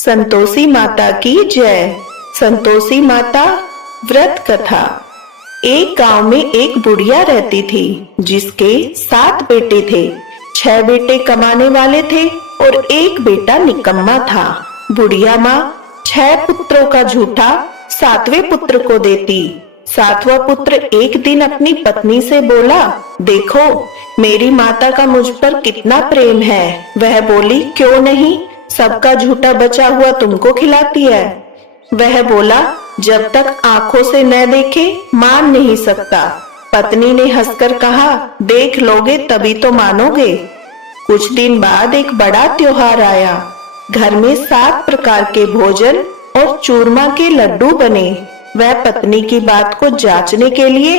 संतोषी माता की जय। संतोषी माता व्रत कथा। एक गांव में एक बुढ़िया रहती थी जिसके 7 बेटे थे। 6 बेटे कमाने वाले थे और एक बेटा निकम्मा था। बुढ़िया माँ 6 पुत्रों का झूठा 7वें पुत्र को देती। 7वां पुत्र एक दिन अपनी पत्नी से बोला, देखो मेरी माता का मुझ पर कितना प्रेम है। वह बोली, क्यों नहीं, सबका झूठा बचा हुआ तुमको खिलाती है। वह बोला, जब तक आंखों से न देखे मान नहीं सकता। पत्नी ने हंसकर कहा, देख लोगे तभी तो मानोगे। कुछ दिन बाद एक बड़ा त्योहार आया। घर में 7 प्रकार के भोजन और चूरमा के लड्डू बने। वह पत्नी की बात को जांचने के लिए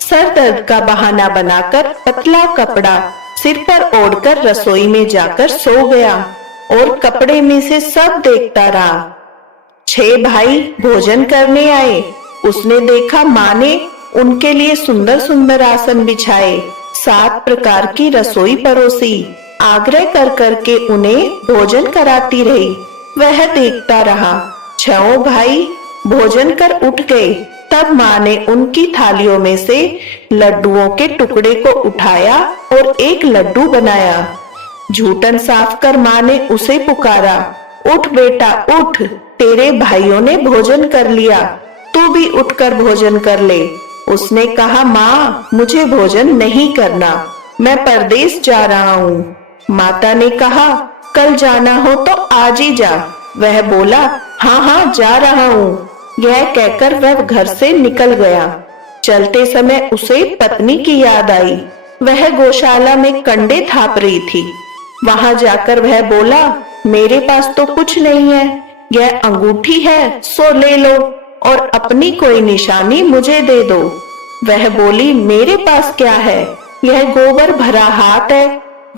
सर दर्द का बहाना बनाकर पतला कपड़ा सिर पर ओढ़कर रसोई में जाकर सो गया और कपड़े में से सब देखता रहा। 6 भाई भोजन करने आए। उसने देखा माँ ने उनके लिए सुंदर सुंदर आसन बिछाए, 7 प्रकार की रसोई परोसी, आग्रह कर करके उन्हें भोजन कराती रही। वह देखता रहा। 6 भाई भोजन कर उठ गए। तब माँ ने उनकी थालियों में से लड्डुओं के टुकड़े को उठाया और एक लड्डू बनाया। जूठन साफ कर माँ ने उसे पुकारा, उठ बेटा उठ, तेरे भाइयों ने भोजन कर लिया, तू भी उठकर भोजन कर ले। उसने कहा, माँ मुझे भोजन नहीं करना, मैं परदेश जा रहा हूँ। माता ने कहा, कल जाना हो तो आज ही जा। वह बोला, हाँ हाँ जा रहा हूँ। यह कहकर वह घर से निकल गया। चलते समय उसे पत्नी की याद आई। वह गौशाला में कंडे थाप रही थी। वहां जाकर वह बोला, मेरे पास तो कुछ नहीं है, यह अंगूठी है सो ले लो और अपनी कोई निशानी मुझे दे दो। वह बोली, मेरे पास क्या है, यह गोबर भरा हाथ है।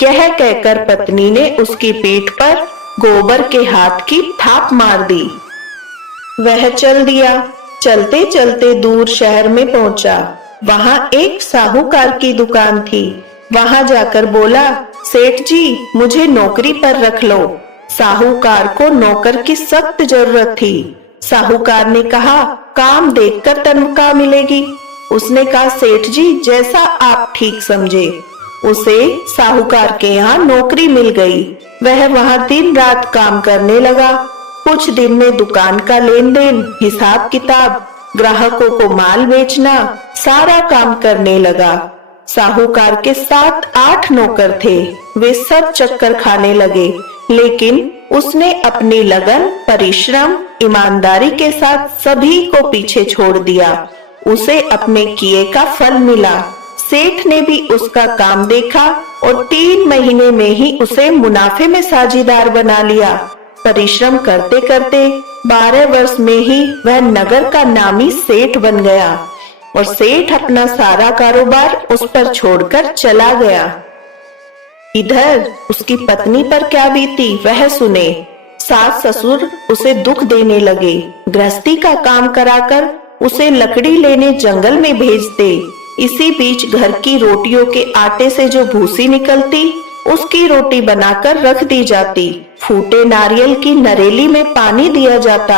यह कहकर पत्नी ने उसकी पीठ पर गोबर के हाथ की थाप मार दी। वह चल दिया। चलते चलते दूर शहर में पहुंचा। वहां एक साहूकार की दुकान थी। वहां जाकर बोला, सेठ जी मुझे नौकरी पर रख लो। साहूकार को नौकर की सख्त जरूरत थी। साहूकार ने कहा, काम देखकर तनख्वाह मिलेगी। उसने कहा, सेठ जी जैसा आप ठीक समझे। उसे साहूकार के यहाँ नौकरी मिल गई। वह वहां दिन रात काम करने लगा। कुछ दिन में दुकान का लेन देन, हिसाब किताब, ग्राहकों को माल बेचना, सारा काम करने लगा। साहूकार के 7-8 नौकर थे। वे सब चक्कर खाने लगे, लेकिन उसने अपनी लगन, परिश्रम, ईमानदारी के साथ सभी को पीछे छोड़ दिया। उसे अपने किए का फल मिला। सेठ ने भी उसका काम देखा और 3 महीने में ही उसे मुनाफे में साझीदार बना लिया। परिश्रम करते करते 12 वर्ष में ही वह नगर का नामी सेठ बन गया और सेठ अपना सारा कारोबार उस पर छोड़कर चला गया। इधर उसकी पत्नी पर क्या बीती वह सुने। सास ससुर उसे दुख देने लगे। गृहस्थी का काम कराकर उसे लकड़ी लेने जंगल में भेजते। इसी बीच घर की रोटियों के आटे से जो भूसी निकलती उसकी रोटी बनाकर रख दी जाती। फूटे नारियल की नरेली में पानी दिया जाता।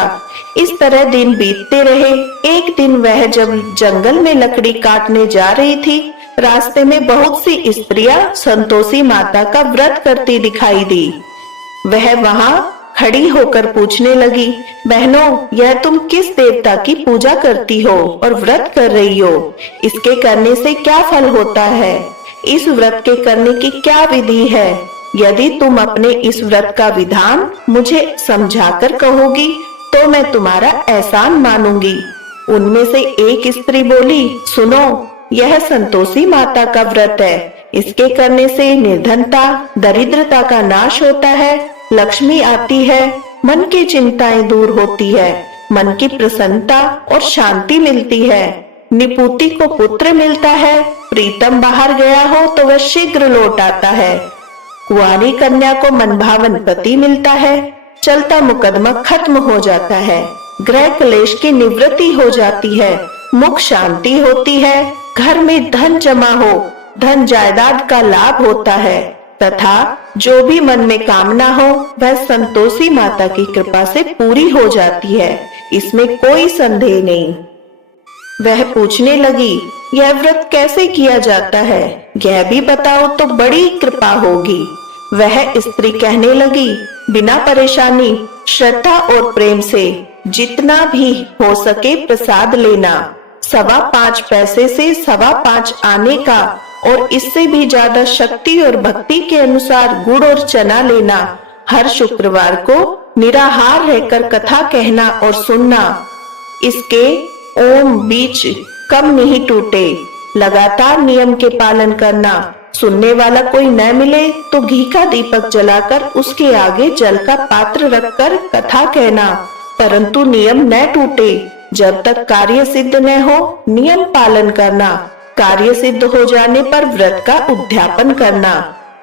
इस तरह दिन बीतते रहे। एक दिन वह जब जंगल में लकड़ी काटने जा रही थी, रास्ते में बहुत सी स्त्रियां संतोषी माता का व्रत करती दिखाई दी। वह वहां खड़ी होकर पूछने लगी, बहनों यह तुम किस देवता की पूजा करती हो और व्रत कर रही हो? इसके करने से क्या फल होता है? इस व्रत के करने की क्या विधि है? यदि तुम अपने इस व्रत का विधान मुझे समझाकर कहोगी तो मैं तुम्हारा एहसान मानूंगी। उनमें से एक स्त्री बोली, सुनो यह संतोषी माता का व्रत है। इसके करने से निर्धनता, दरिद्रता का नाश होता है, लक्ष्मी आती है, मन की चिंताएं दूर होती है, मन की प्रसन्नता और शांति मिलती है, निपुति को पुत्र मिलता है, प्रीतम बाहर गया हो तो वह शीघ्र लौट आता है, कुंवारी कन्या को मनभावन पति मिलता है, चलता मुकदमा खत्म हो जाता है, ग्रह क्लेश की निवृत्ति हो जाती है, मुख शांति होती है, घर में धन जमा हो, धन जायदाद का लाभ होता है, तथा जो भी मन में कामना हो वह संतोषी माता की कृपा से पूरी हो जाती है, इसमें कोई संदेह नहीं। वह पूछने लगी, यह व्रत कैसे किया जाता है, यह भी बताओ तो बड़ी कृपा होगी। वह स्त्री कहने लगी, बिना परेशानी, श्रद्धा और प्रेम से जितना भी हो सके प्रसाद लेना, 5.25 पैसे से 5.25 आने का, और इससे भी ज्यादा शक्ति और भक्ति के अनुसार गुड़ और चना लेना। हर शुक्रवार को निराहार रहकर कथा कहना और सुनना। इसके ओम बीच कम नहीं टूटे। लगातार नियम के पालन करना। सुनने वाला कोई न मिले तो घी का दीपक जलाकर उसके आगे जल का पात्र रखकर कथा कहना, परंतु नियम न टूटे। जब तक कार्य सिद्ध न हो नियम पालन करना। कार्य सिद्ध हो जाने पर व्रत का उद्यापन करना।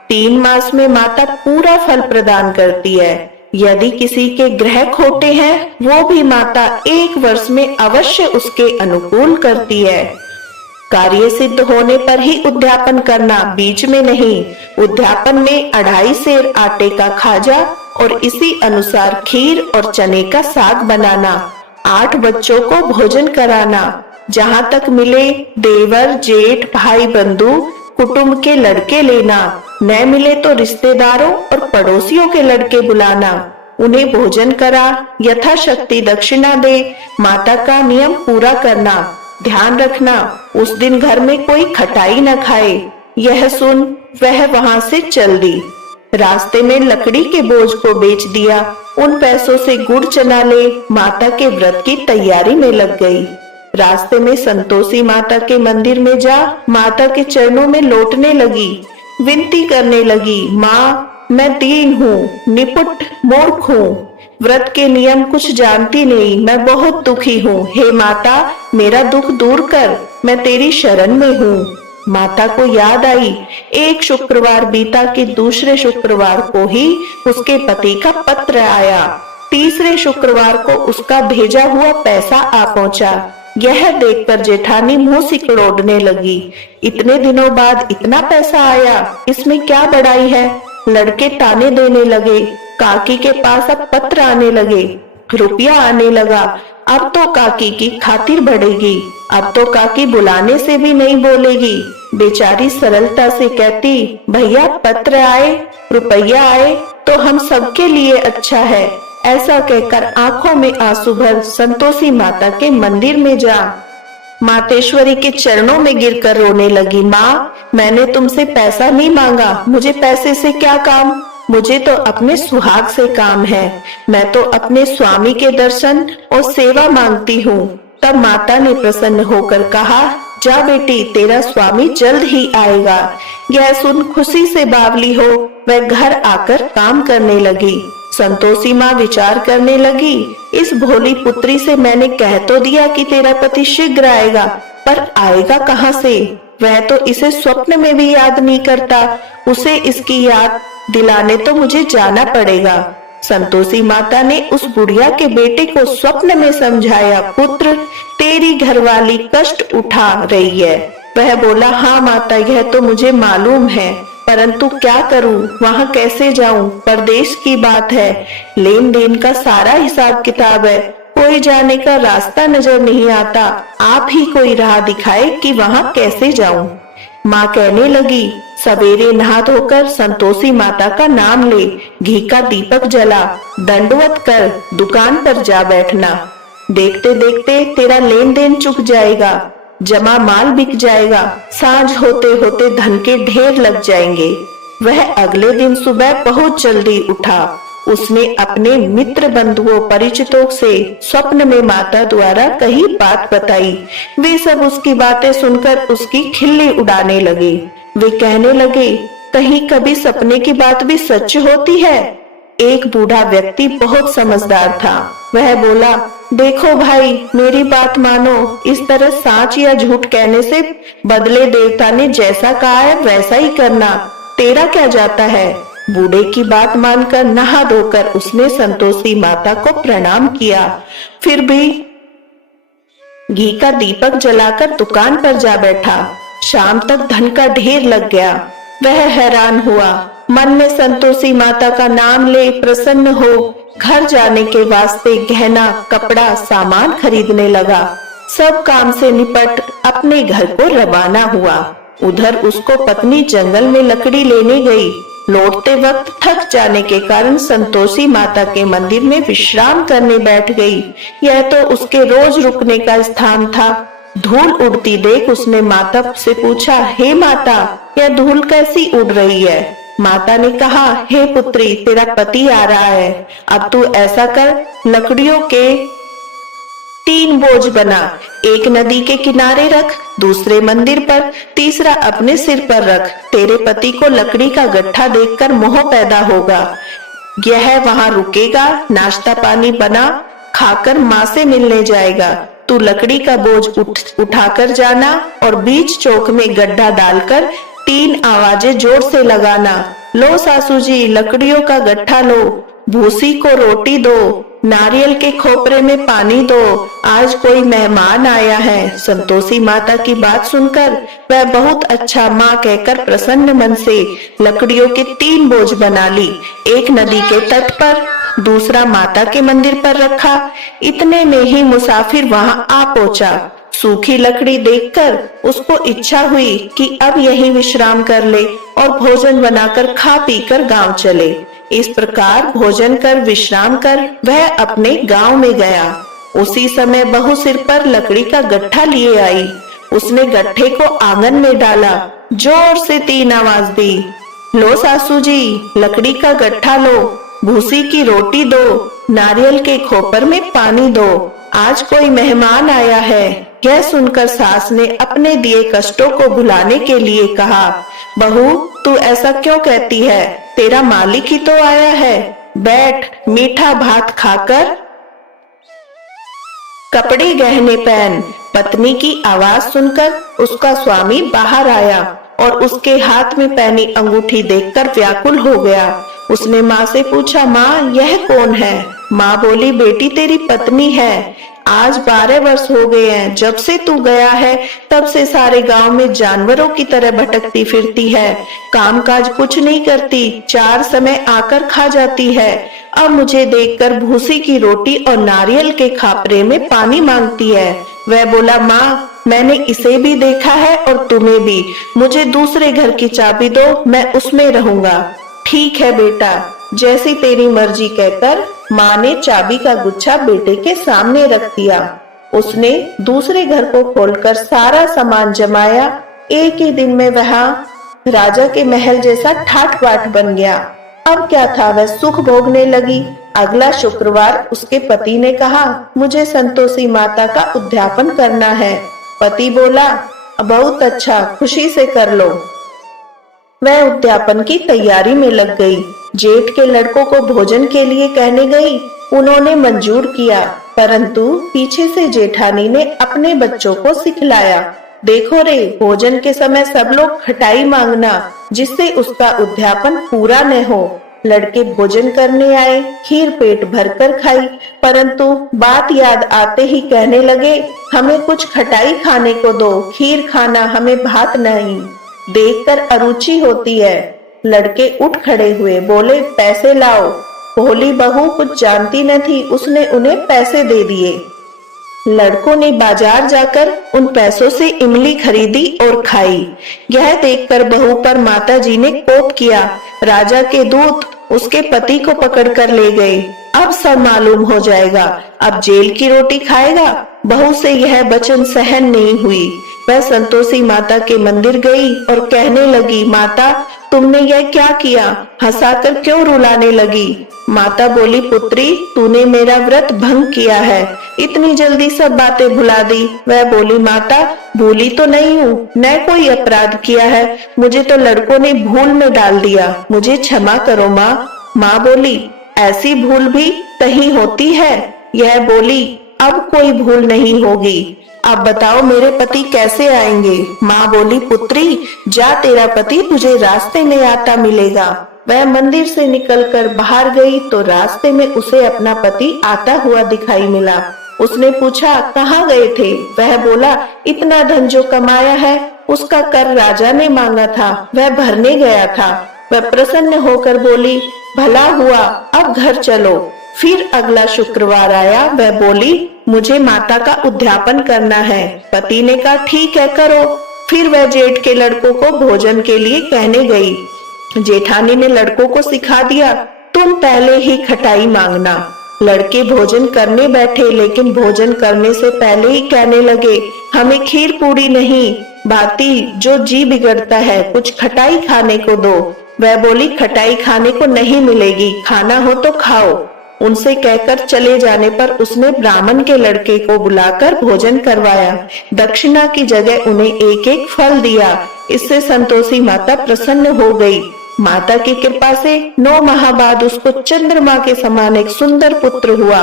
3 मास में माता पूरा फल प्रदान करती है। यदि किसी के ग्रह खोटे हैं वो भी माता 1 वर्ष में अवश्य उसके अनुकूल करती है। कार्य सिद्ध होने पर ही उद्यापन करना, बीच में नहीं। उद्यापन में 2.5 सेर आटे का खाजा और इसी अनुसार खीर और चने का साग बनाना। 8 बच्चों को भोजन कराना। जहाँ तक मिले देवर, जेठ, भाई, बंधु, कुटुंब के लड़के लेना। न मिले तो रिश्तेदारों और पड़ोसियों के लड़के बुलाना। उन्हें भोजन करा, यथाशक्ति दक्षिणा दे। माता का नियम पूरा करना। ध्यान रखना उस दिन घर में कोई खटाई न खाए। यह सुन वह वहां से चल दी। रास्ते में लकड़ी के बोझ को बेच दिया। उन पैसों से गुड़ चना ले माता के व्रत की तैयारी में लग गई। रास्ते में संतोषी माता के मंदिर में जा माता के चरणों में लौटने लगी। विनती करने लगी, माँ मैं दीन हूँ, निपुट मूर्ख हूँ, व्रत के नियम कुछ जानती नहीं, मैं बहुत दुखी हूँ। हे माता मेरा दुख दूर कर, मैं तेरी शरण में हूँ। माता को याद आई, एक शुक्रवार बीता कि दूसरे शुक्रवार को ही उसके पति का पत्र आया। तीसरे शुक्रवार को उसका भेजा हुआ पैसा आ पहुंचा। यह देखकर जेठानी मुंह सिकुड़ने लगी। इतने दिनों बाद इतना पैसा आया, इसमें क्या बड़ाई है। लड़के ताने देने लगे। काकी के पास अब पत्र आने लगे, रुपया आने लगा। अब तो काकी की खातिर बढ़ेगी। अब तो काकी बुलाने से भी नहीं बोलेगी। बेचारी सरलता से कहती, भैया पत्र आए, रुपया आए तो हम सबके लिए अच्छा है। ऐसा कहकर आंखों में आंसू भर संतोषी माता के मंदिर में जा मातेश्वरी के चरणों में गिरकर रोने लगी। माँ मैंने तुमसे पैसा नहीं मांगा, मुझे पैसे से क्या काम, मुझे तो अपने सुहाग से काम है। मैं तो अपने स्वामी के दर्शन और सेवा मांगती हूँ। तब माता ने प्रसन्न होकर कहा, जा बेटी तेरा स्वामी जल्द ही आएगा। यह सुन खुशी से बावली हो वह घर आकर काम करने लगी। संतोषी माँ विचार करने लगी, इस भोली पुत्री से मैंने कह तो दिया कि तेरा पति शीघ्र आएगा, पर आएगा कहाँ से। वह तो इसे स्वप्न में भी याद नहीं करता। उसे इसकी याद दिलाने तो मुझे जाना पड़ेगा। संतोषी माता ने उस बुढ़िया के बेटे को स्वप्न में समझाया, पुत्र तेरी घरवाली कष्ट उठा रही है। वह बोला, हाँ माता यह तो मुझे मालूम है, परंतु क्या करूं, वहां कैसे जाऊं, परदेश की बात है, लेन देन का सारा हिसाब किताब है, कोई जाने का रास्ता नजर नहीं आता। आप ही कोई राह दिखाए कि वहां कैसे जाऊं। माँ कहने लगी, सवेरे नहा धोकर संतोषी माता का नाम ले, घी का दीपक जला, दंडवत कर दुकान पर जा बैठना। देखते देखते तेरा लेन देन चुक जाएगा, जमा माल बिक जाएगा, सांझ होते होते धन के ढेर लग जाएंगे। वह अगले दिन सुबह बहुत जल्दी उठा। उसने अपने मित्र बंधुओं परिचितों से स्वप्न में माता द्वारा कही बात बताई। वे सब उसकी बातें सुनकर उसकी खिल्ली उड़ाने लगे। वे कहने लगे, कहीं कभी सपने की बात भी सच होती है। एक बूढ़ा व्यक्ति बहुत समझदार था। वह बोला, देखो भाई मेरी बात मानो, इस तरह सच या झूठ कहने से बदले देवता ने जैसा कहा है वैसा ही करना, तेरा क्या जाता है। बूढ़े की बात मानकर नहा धोकर उसने संतोषी माता को प्रणाम किया। फिर भी घी का दीपक जलाकर दुकान पर जा बैठा। शाम तक धन का ढेर लग गया। वह हैरान हुआ, मन में संतोषी माता का नाम ले प्रसन्न हो घर जाने के वास्ते गहना कपड़ा सामान खरीदने लगा। सब काम से निपट अपने घर को रवाना हुआ। उधर उसको पत्नी जंगल में लकड़ी लेने गई। लौटते वक्त थक जाने के कारण संतोषी माता के मंदिर में विश्राम करने बैठ गई। यह तो उसके रोज रुकने का स्थान था। धूल उड़ती देख उसने माता से पूछा, हे माता, यह धूल कैसी उड़ रही है? माता ने कहा, हे पुत्री, तेरा पति आ रहा है। अब तू ऐसा कर, लकड़ियों के 3 बोझ बना, एक नदी के किनारे रख, दूसरे मंदिर पर, तीसरा अपने सिर पर रख। तेरे पति को लकड़ी का गट्ठा देखकर मोह पैदा होगा। यह वहां रुकेगा, नाश्ता पानी बना खाकर माँ से मिलने जाएगा। तू लकड़ी का बोझ उठाकर जाना और बीच चौक में गड्ढा डालकर 3 आवाजें जोर से लगाना। लो सासू जी, लकड़ियों का गट्ठा लो, भूसी को रोटी दो, नारियल के खोपरे में पानी दो, आज कोई मेहमान आया है। संतोषी माता की बात सुनकर वह बहुत अच्छा माँ कहकर प्रसन्न मन से लकड़ियों के 3 बोझ बना ली। एक नदी के तट पर, दूसरा माता के मंदिर पर रखा। इतने में ही मुसाफिर वहां आ पहुंचा। सूखी लकड़ी देखकर उसको इच्छा हुई कि अब यही विश्राम कर ले और भोजन बनाकर खा पीकर गांव चले। इस प्रकार भोजन कर विश्राम कर वह अपने गांव में गया। उसी समय बहू सिर पर लकड़ी का गट्ठा लिए आई। उसने गट्ठे को आंगन में डाला, जोर से 3 आवाज दी, लो सासू जी, लकड़ी का गट्ठा लो, भूसी की रोटी दो, नारियल के खोपर में पानी दो, आज कोई मेहमान आया है। यह सुनकर सास ने अपने दिए कष्टों को भुलाने के लिए कहा, बहू, तू ऐसा क्यों कहती है? तेरा मालिक ही तो आया है। बैठ, मीठा भात खाकर कपड़े गहने पहन। पत्नी की आवाज सुनकर उसका स्वामी बाहर आया और उसके हाथ में पहनी अंगूठी देखकर व्याकुल हो गया। उसने माँ से पूछा, माँ, यह कौन है? माँ बोली, बेटी, तेरी पत्नी है। आज 12 वर्ष हो गए हैं। जब से तू गया है तब से सारे गांव में जानवरों की तरह भटकती फिरती है, कामकाज कुछ नहीं करती, 4 समय आकर खा जाती है। अब मुझे देखकर भूसी की रोटी और नारियल के खापरे में पानी मांगती है। वह बोला, माँ, मैंने इसे भी देखा है और तुम्हें भी। मुझे दूसरे घर की चाबी दो, मैं उसमें रहूंगा। ठीक है बेटा, जैसी तेरी मर्जी, कहकर माँ ने चाबी का गुच्छा बेटे के सामने रख दिया। उसने दूसरे घर को खोलकर सारा सामान जमाया। एक ही दिन में वह राजा के महल जैसा ठाट बाट बन गया। अब क्या था, वह सुख भोगने लगी। अगला शुक्रवार उसके पति ने कहा, मुझे संतोषी माता का उद्यापन करना है। पति बोला, बहुत अच्छा, खुशी से कर लो। वह उद्यापन की तैयारी में लग गई। जेठ के लड़कों को भोजन के लिए कहने गई। उन्होंने मंजूर किया, परंतु पीछे से जेठानी ने अपने बच्चों को सिखलाया, देखो रे, भोजन के समय सब लोग खटाई मांगना, जिससे उसका उद्यापन पूरा न हो। लड़के भोजन करने आए, खीर पेट भरकर खाई, परंतु बात याद आते ही कहने लगे, हमें कुछ खटाई खाने को दो, खीर खाना, हमें भात नहीं। देखकर अरुचि होती है। लड़के उठ खड़े हुए, बोले, पैसे लाओ। भोली बहू कुछ जानती न थी, उसने उन्हें पैसे दे दिए। लड़कों ने बाजार जाकर उन पैसों से इमली खरीदी और खाई। यह देखकर बहू पर माताजी ने कोप किया। राजा के दूत उसके पति को पकड़कर ले गए। अब सब मालूम हो जाएगा, अब जेल की रोटी खाएगा। बहू से यह वचन सहन नहीं हुई। वह संतोषी माता के मंदिर गई और कहने लगी, माता, तुमने यह क्या किया? हंसाकर क्यों रुलाने लगी? माता बोली, पुत्री, तूने मेरा व्रत भंग किया है, इतनी जल्दी सब बातें भुला दी। वह बोली, माता, भूली तो नहीं हूँ, न कोई अपराध किया है, मुझे तो लड़कों ने भूल में डाल दिया, मुझे क्षमा करो माँ। माँ बोली, ऐसी भूल भी कहीं होती है? यह बोली, अब कोई भूल नहीं होगी। अब बताओ मेरे पति कैसे आएंगे? माँ बोली, पुत्री, जा, तेरा पति तुझे रास्ते में आता मिलेगा। वह मंदिर से निकलकर बाहर गई तो रास्ते में उसे अपना पति आता हुआ दिखाई मिला। उसने पूछा, कहाँ गए थे? वह बोला, इतना धन जो कमाया है उसका कर राजा ने मांगा था, वह भरने गया था। वह प्रसन्न होकर बोली, भला हुआ, अब घर चलो। फिर अगला शुक्रवार आया, वह बोली, मुझे माता का उद्यापन करना है। पति ने कहा, ठीक है, करो। फिर वह जेठ के लड़कों को भोजन के लिए कहने गई। जेठानी ने लड़कों को सिखा दिया, तुम पहले ही खटाई मांगना। लड़के भोजन करने बैठे, लेकिन भोजन करने से पहले ही कहने लगे, हमें खीर पूरी नहीं भाती, जो जी बिगड़ता है, कुछ खटाई खाने को दो। वह बोली, खटाई खाने को नहीं मिलेगी, खाना हो तो खाओ। उनसे कहकर चले जाने पर उसने ब्राह्मण के लड़के को बुलाकर भोजन करवाया। दक्षिणा की जगह उन्हें एक एक फल दिया। इससे संतोषी माता प्रसन्न हो गई। माता की कृपा से 9 माह बाद उसको चंद्रमा के समान एक सुंदर पुत्र हुआ।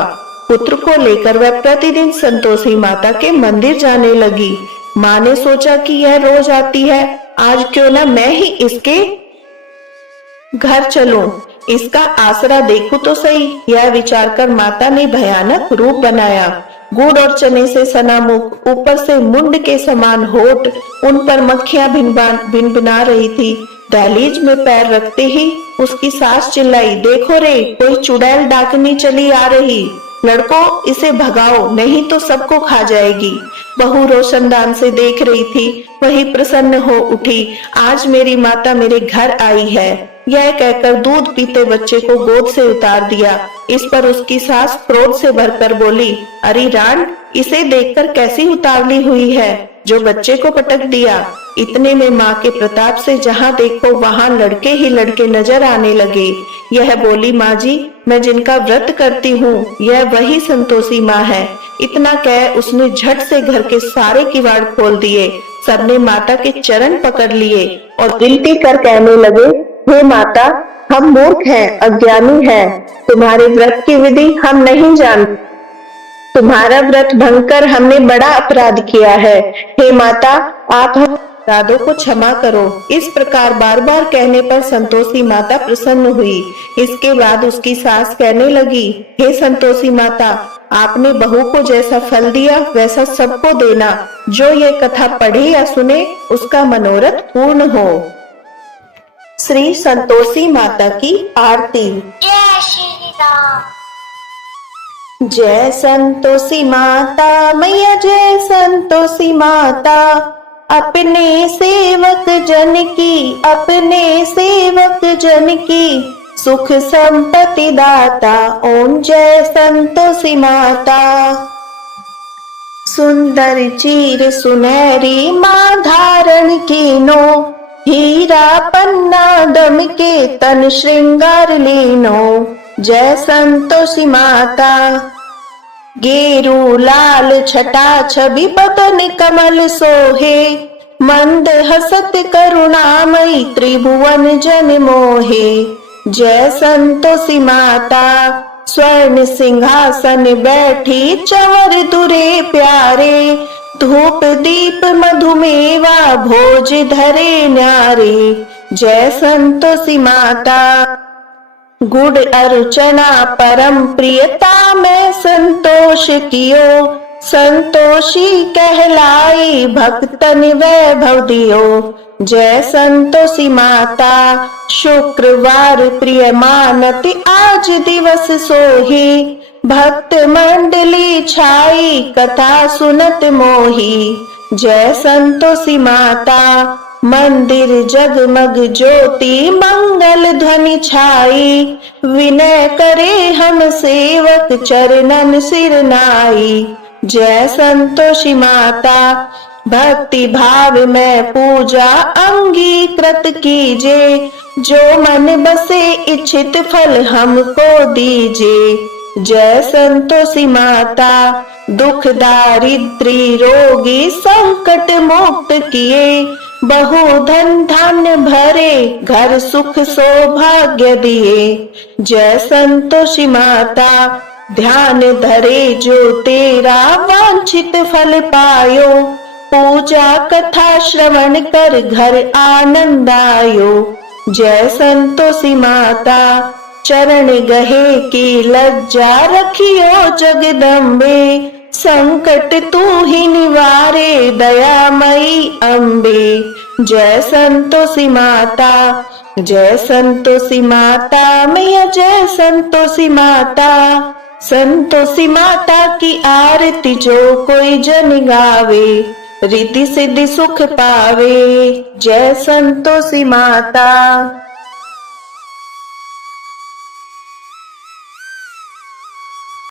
पुत्र को लेकर वह प्रतिदिन संतोषी माता के मंदिर जाने लगी। माँ ने सोचा कि यह रोज आती है, आज क्यों ना मैं ही इसके घर चलूं, इसका आसरा देखूं तो सही। यह विचार कर माता ने भयानक रूप बनाया। गुड़ और चने से सना मुख, ऊपर से मुंड के समान होठ, उन पर मक्खियां भिनभिना रही थी। दहलीज में पैर रखते ही उसकी सास चिल्लाई, देखो रे, कोई चुड़ैल डाकनी चली आ रही, लड़कों इसे भगाओ, नहीं तो सबको खा जाएगी। बहू रोशनदान से देख रही थी, वही प्रसन्न हो उठी, आज मेरी माता मेरे घर आई है। यह कहकर दूध पीते बच्चे को गोद से उतार दिया। इस पर उसकी सास क्रोध से भरकर बोली, अरे रान, इसे देखकर कैसी उतावली हुई है, जो बच्चे को पटक दिया। इतने में माँ के प्रताप से जहाँ देखो वहाँ लड़के ही लड़के नजर आने लगे। यह बोली, माँ जी, मैं जिनका व्रत करती हूँ, यह वही संतोषी माँ है। इतना कह उसने झट से घर के सारे किवाड़ खोल दिए। सबने माता के चरण पकड़ लिए और विनती कर कहने लगे, हे माता, हम मूर्ख हैं, अज्ञानी हैं, तुम्हारे व्रत की विधि हम नहीं जानते, तुम्हारा व्रत भंग कर हमने बड़ा अपराध किया है। हे माता, आप हम अपराधों को क्षमा करो। इस प्रकार बार बार कहने पर संतोषी माता प्रसन्न हुई। इसके बाद उसकी सास कहने लगी, हे संतोषी माता, आपने बहू को जैसा फल दिया वैसा सबको देना। जो ये कथा पढ़े या सुने उसका मनोरथ पूर्ण हो। श्री संतोषी माता की आरती। जय श्री राम। जय संतोषी माता मैया, जय संतोषी माता, अपने सेवक जन की, अपने सेवक जन की, सुख संपत्ति दाता, ओम जय संतोषी माता। सुंदर चीर सुनहरी माँ धारण कीनो, हीरा पन्ना दम के तन श्रृंगार लीनो। जय संतोषी माता। गेरू लाल छटा छवि बदन कमल सोहे, मंद हसत करुणामयी त्रिभुवन जन मोहे। जय संतोषी माता। स्वर्ण सिंहासन बैठी चवर दुरे प्यारे, धूप दीप मधुमेवा भोज धरे न्यारे। जय संतोषी माता। गुड़ अर्चना परम प्रियता में संतोष कियो, संतोषी कहलाई भक्तन वैभव दियो। जय संतोषी माता। शुक्रवार प्रिय मानत आज दिवस सोही, भक्त मंडली छाई कथा सुनत मोही। जय संतोषी माता। मंदिर जगमग ज्योति मंगल ध्वनि छाई, विनय करे हम सेवक चरणन सिर नाई। जय संतोषी माता। भक्ति भाव में पूजा अंगीकृत कीजे, जो मन बसे इच्छित फल हमको दीजे। जय संतोषी माता। दुख दारिद्री रोगी संकट मुक्त किए, बहु धन धान्य भरे घर सुख सौभाग्य दिए। जय संतोषी माता। ध्यान धरे जो तेरा वांछित फल पायो, पूजा कथा श्रवण कर घर आनंद आयो। जय संतोषी माता। चरण गहे की लज्जा रखियो जगदम्बे, संकट तू ही निवारे दयामयी अम्बे। जय संतोषी माता। जय संतोषी माता मैया, जय संतोषी माता। संतोषी माता की आरती जो कोई जन गावे, रिद्धि सिद्धि सुख पावे। जय संतोषी माता।